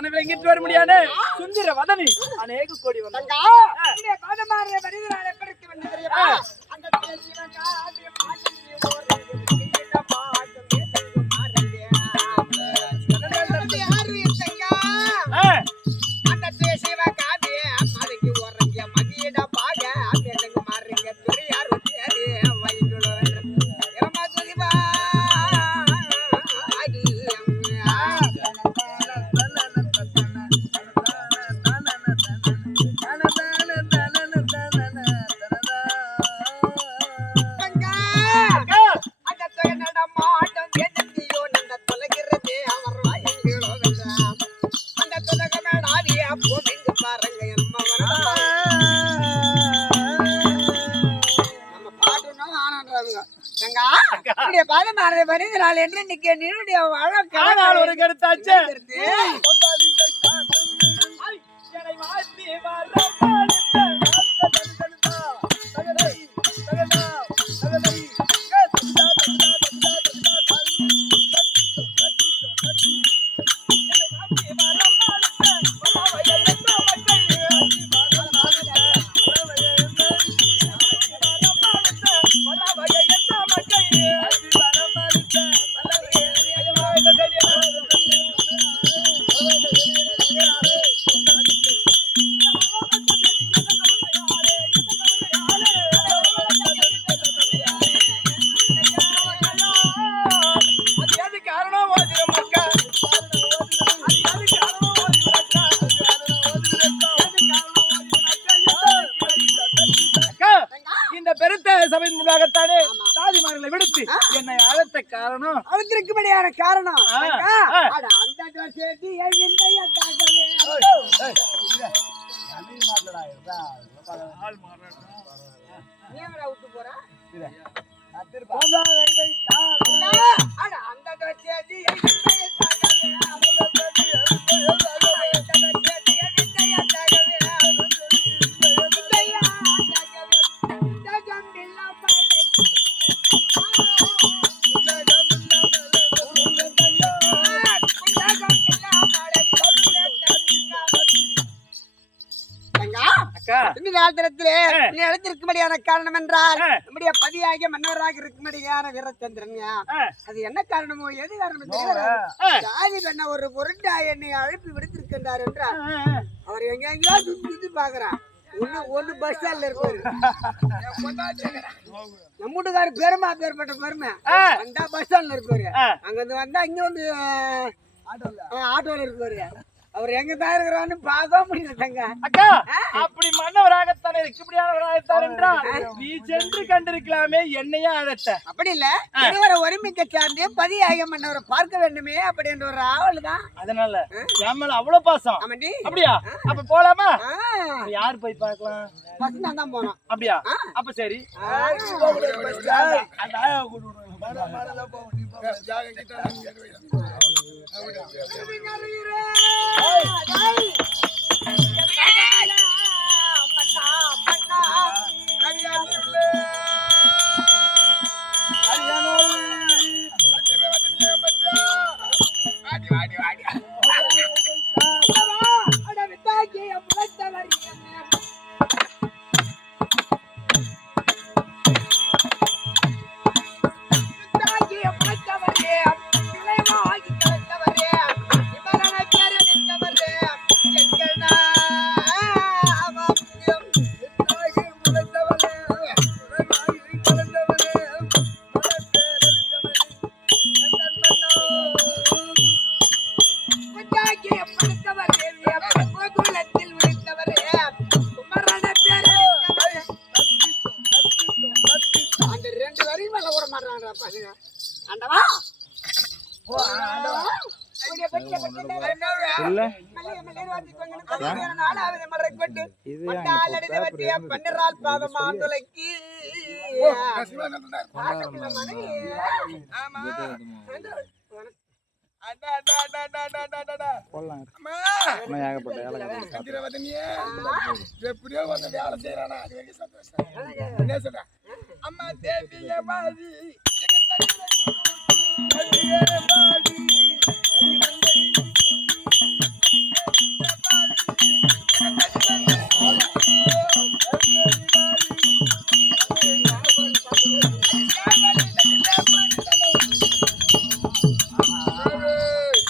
தன்னை விளங்கிட்டு வர முடியாது சுந்தர வதனி அநேக கோடி வந்தாங்க ஒரு கருத்தாச்சு என்னை அழைத்த காரணம் அழைத்திருக்கும்படியான காரணம் காரணம் என்றால் நம்முடைய பதியாகிய மன்னவராக இருக்கும்படியான வீரச்சந்திரன் அது என்ன காரணமோ எது காரணம் ஜாதி பெண்ண ஒரு பொருட்டா என்னை அழைப்பு விடுத்திருக்கின்றார் என்றால் அவர் எங்கெங்கயோ சுத்தி பாக்குறான் ஒண்ணு பஸ் ஸ்டாண்ட்ல இருப்பாரு நம்ம வீட்டுக்காரு பெருமா பேர்பட்ட பெருமை வந்தா பஸ் ஸ்டாண்ட்ல இருப்பாரு அங்க இருந்து வந்தா இங்க வந்து ஆட்டோல இருப்பாரு அவர் எங்க தான் இருக்கிறான்னு பார்க்க முடியலங்க அக்கா அப்படி மன்னவராகத்தானே இருக்கும்படியானவராகத்தான் என்றால் நீ சென்று கண்டிருக்கலாமே என்னையே அழைத்த அப்படி இல்ல இருவரை ஒருமிக்க சார்ந்து பதியாகிய மன்னவரை பார்க்க வேண்டுமே அப்படின்ற ஒரு ஆவல் தான் அதனால என் மேல அவ்வளவு பாசம் அப்படியா அப்ப போலாமா யார் போய் பார்க்கலாம் பஸ் நான் தான் போனோம் அப்படியா அப்ப சரி அம்மா தேவிய மாதிரி